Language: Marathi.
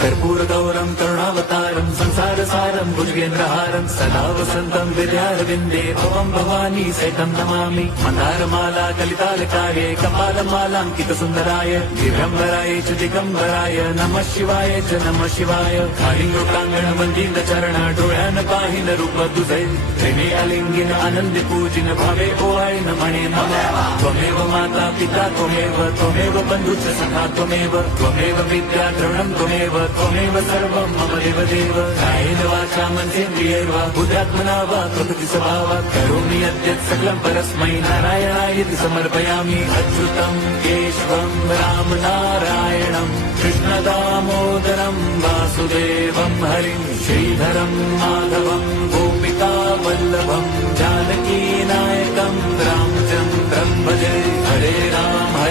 कर्पूरगौरं करुणावतारं संसारसारं भुजगेन्द्रहारं सदा वसन्तं विद्यारविन्दे भवं भवानी सहितं नमामि। मन्दारमाला कलितालकार्ये कपालमालाङ्कितसुन्दराय दिव्यम्बराय च दिगम्बराय नमः शिवाय च नमः शिवाय। कालिङ्गोटाङ्गणवन्दितचरण डोळ्यान पाहिन रूप तुझे प्रेमे अलिंगिन आनंदी पूजिन भावे ओवाळीन म्हणे नमः। त्वमेव माता पिता त्वमेव बन्धुश्च सखा त्वमेव विद्या द्रविणं त्वमेव सर्वं मम देवदेव। कायेन वाचा मनसेन्द्रियैर्वा बुद्ध्यात्मना वा प्रकृति स्वभावात् करोमि यद्यत् सकलं परस्मै नारायणायति समर्पयामि। अच्युतं केशवं राम नारायणं कृष्णदामोदरं वासुदेवं हरिं श्रीधरं माधवं गोपिका वल्लभं जानकी नायकं रामचन्द्रं भजे। हरे राम